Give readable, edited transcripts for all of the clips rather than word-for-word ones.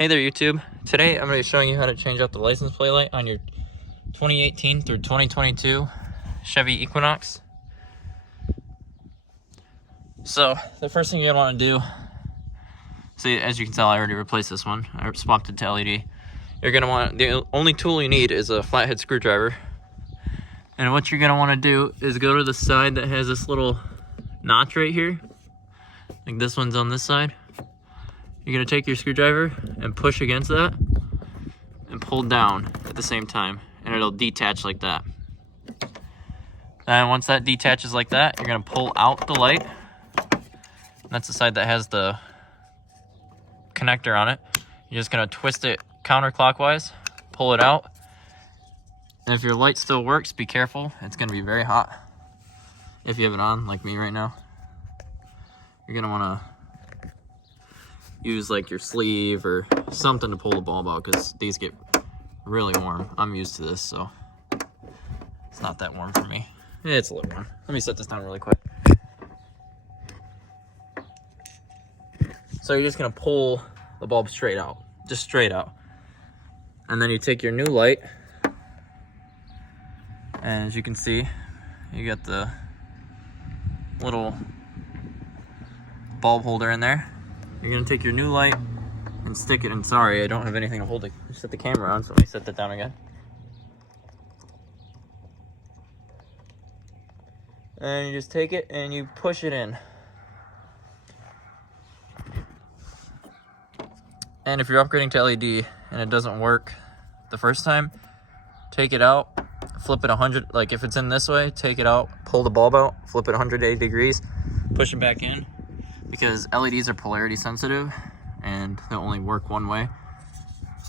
Hey there YouTube. Today I'm going to be showing you how to change out the license plate light on your 2018 through 2022 Chevy Equinox. So the first thing you're going to want to do, see, as you can tell I already replaced this one. I swapped it to LED. You're going to want, the only tool you need is a flathead screwdriver. And what you're going to want to do is go to the side that has this little notch right here. Like this one's on this side. You're going to take your screwdriver and push against that and pull down at the same time, and it'll detach like that. And once that detaches like that, you're going to pull out the light. That's the side that has the connector on it. You're just going to twist it counterclockwise, pull it out. And if your light still works, be careful. It's going to be very hot if you have it on, like me right now. You're going to want to use like your sleeve or something to pull the bulb out, because these get really warm. I'm used to this, so it's not that warm for me. It's a little warm. Let me set this down really quick. So you're just gonna pull the bulb straight out, just straight out. And then you take your new light, and as you can see, you got the little bulb holder in there. You're gonna take your new light and stick it in. Sorry, I don't have anything to hold it. Set the camera on, so let me set that down again. And you just take it and you push it in. And if you're upgrading to LED and it doesn't work the first time, take it out, flip it 100, like if it's in this way, take it out, pull the bulb out, flip it 180 degrees, push it back in. Because LEDs are polarity sensitive and they only work one way.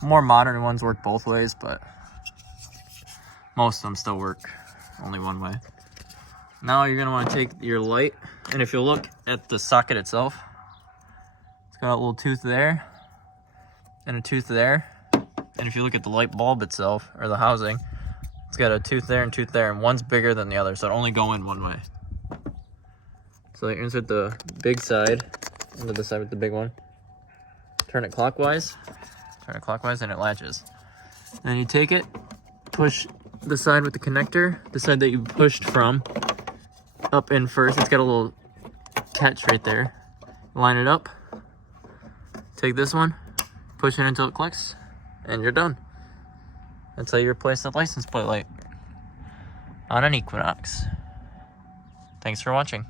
More modern ones work both ways, but most of them still work only one way. Now you're gonna want to take your light, and if you look at the socket itself, it's got a little tooth there and a tooth there. And if you look at the light bulb itself, or the housing, it's got a tooth there and tooth there, and one's bigger than the other, so it only go in one way. So you insert the big side into the side with the big one. Turn it clockwise, and it latches. Then you take it, push the side with the connector, the side that you pushed from, up in first. It's got a little catch right there. Line it up, take this one, push it until it clicks, and you're done. That's how you replace the license plate light on an Equinox. Thanks for watching.